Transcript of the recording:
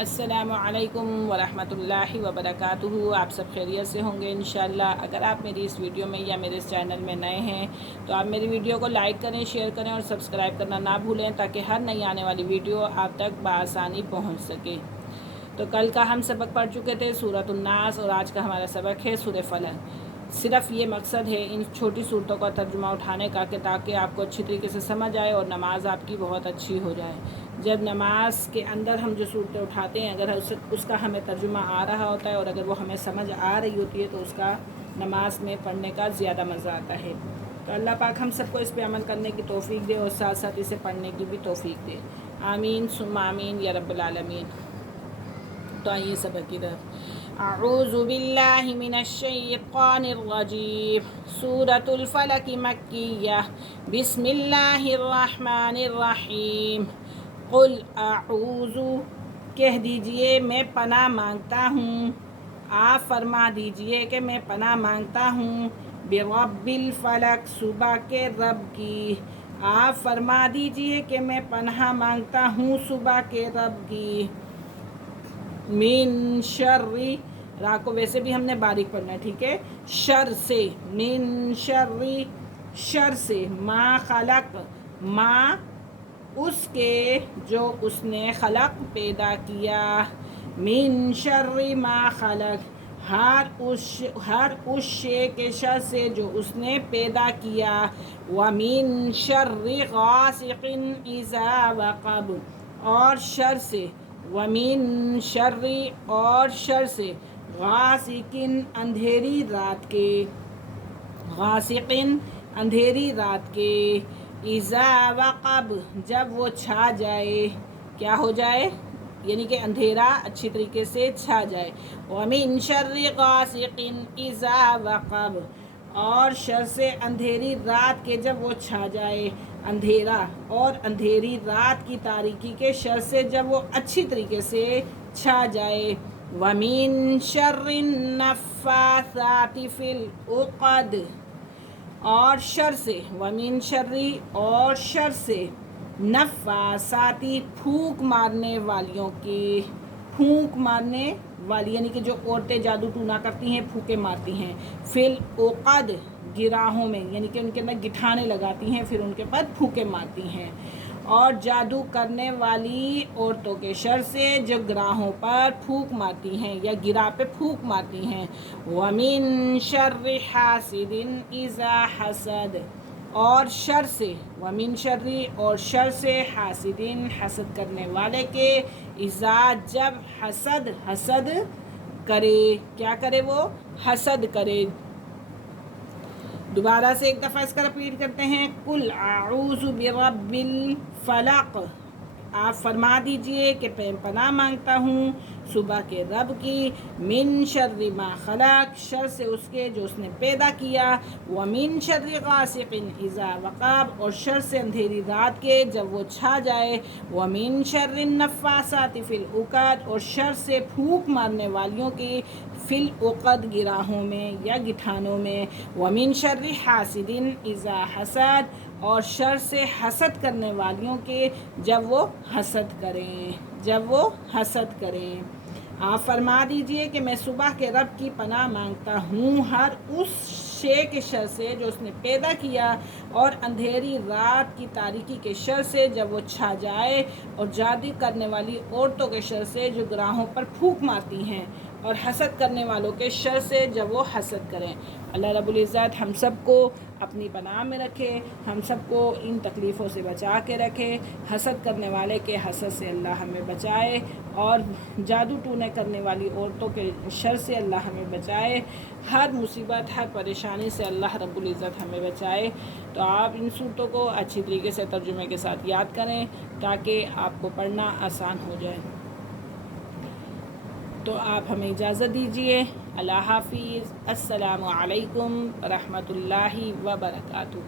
السلام علیکم ورحمۃ اللہ وبرکاتہ۔ آپ سب خیریت سے ہوں گے انشاءاللہ۔ اگر آپ میری اس ویڈیو میں یا میرے اس چینل میں نئے ہیں تو آپ میری ویڈیو کو لائک کریں، شیئر کریں اور سبسکرائب کرنا نہ بھولیں تاکہ ہر نئی آنے والی ویڈیو آپ تک بآسانی پہنچ سکے۔ تو کل کا ہم سبق پڑھ چکے تھے سورۃ الناس اور آج کا ہمارا سبق ہے سورۃ فلق۔ صرف یہ مقصد ہے ان چھوٹی صورتوں کا ترجمہ اٹھانے کا کہ تاکہ آپ کو اچھی طریقے سے سمجھ آئے اور نماز آپ کی بہت اچھی ہو جائے۔ جب نماز کے اندر ہم جو صورتیں اٹھاتے ہیں اگر اس کا ہمیں ترجمہ آ رہا ہوتا ہے اور اگر وہ ہمیں سمجھ آ رہی ہوتی ہے تو اس کا نماز میں پڑھنے کا زیادہ مزہ آتا ہے۔ تو اللہ پاک ہم سب کو اس پہ عمل کرنے کی توفیق دے اور ساتھ ساتھ اسے پڑھنے کی بھی توفیق دے، آمین ثم آمین یا رب العالمین۔ تو آئیے سبق کی طرف۔ اعوذ باللہ من الشیطان الرجیم۔ سورۃ الفلق مکیہ۔ بسم اللہ الرحمن الرحیم۔ قل اعوذ، کہہ دیجئے میں پناہ مانگتا ہوں، آپ فرما دیجئے کہ میں پناہ مانگتا ہوں برب الفلق، صبح کے رب کی۔ آپ فرما دیجئے کہ میں پناہ مانگتا ہوں صبح کے رب کی۔ من شر، را کو ویسے بھی ہم نے باریک پڑھنا ہے، ٹھیک ہے، شر سے، من شر، شر سے، ما خلق، ما اس کے جو اس نے خلق پیدا کیا، من شر ما خلق، ہر اس شے کے شر سے جو اس نے پیدا کیا، ومن شر غاسق اذا وقب، اور شر سے، ومن شر، اور شر سے، غاسق اندھیری رات کے، غاسق اندھیری رات کے، اذا وقب جب وہ چھا جائے، کیا ہو جائے، یعنی کہ اندھیرا اچھی طریقے سے چھا جائے، ومن شر غاسق اذا وقب، اور شر سے اندھیری رات کے جب وہ چھا جائے، اندھیرا اور اندھیری رات کی تاریکی کے شر سے جب وہ اچھی طریقے سے چھا جائے، ومن شر النفاثات فی العقد، اور شر سے، ومن شر، اور شر سے، نفاساتی پھونک مارنے والیوں کی، پھونک مارنے والی یعنی کہ جو عورتیں جادو ٹونا کرتی ہیں، پھونکے مارتی ہیں، فی العقد گراہوں میں، یعنی کہ ان کے اندر گٹھانے لگاتی ہیں پھر ان کے بعد پھونکے مارتی ہیں، اور جادو کرنے والی عورتوں کے شر سے جو گراہوں پر پھونک مارتی ہیں یا گرا پہ پھونک مارتی ہیں، وَمِن شَرِّ حَاسِدٍ إِذَا حَسَدَ، اور شر سے، وَمِن شَرِّ، اور شر سے، حاسدین حسد کرنے والے کے، اذا جب حسد، حسد کرے، کیا کرے وہ، حسد کرے۔ دوبارہ سے ایک دفعہ اس کا رپیٹ کرتے ہیں، قل اعوذ برب الفلق، آپ فرما دیجئے کہ میں پناہ مانگتا ہوں صبح کے رب کی، من شر ما خلق، شر سے اس کے جو اس نے پیدا کیا، ومن شر غاسق اذا وقب، اور شر سے اندھیری رات کے جب وہ چھا جائے، ومن شر النفاثات فی العقد، اور شر سے پھونک مارنے والیوں کی، فی العقد گراہوں میں یا گٹھانوں میں، ومن شر حاسد اذا حسد، اور شر سے حسد کرنے والیوں کے جب وہ حسد کریں، جب وہ حسد کریں۔ آپ فرما دیجئے کہ میں صبح کے رب کی پناہ مانگتا ہوں ہر اس شے کے شر سے جو اس نے پیدا کیا، اور اندھیری رات کی تاریکی کے شر سے جب وہ چھا جائے، اور جادو کرنے والی عورتوں کے شر سے جو گراہوں پر پھونک مارتی ہیں، اور حسد کرنے والوں کے شر سے جب وہ حسد کریں۔ اللہ رب العزت ہم سب کو اپنی پناہ میں رکھے، ہم سب کو ان تکلیفوں سے بچا کے رکھے، حسد کرنے والے کے حسد سے اللہ ہمیں بچائے، اور جادو ٹونے کرنے والی عورتوں کے شر سے اللہ ہمیں بچائے، ہر مصیبت، ہر پریشانی سے اللہ رب العزت ہمیں بچائے۔ تو آپ ان صورتوں کو اچھی طریقے سے ترجمے کے ساتھ یاد کریں تاکہ آپ کو پڑھنا آسان ہو جائے۔ تو آپ ہمیں اجازت دیجیے، اللہ حافظ، السلام علیکم ورحمۃ اللہ وبرکاتہ۔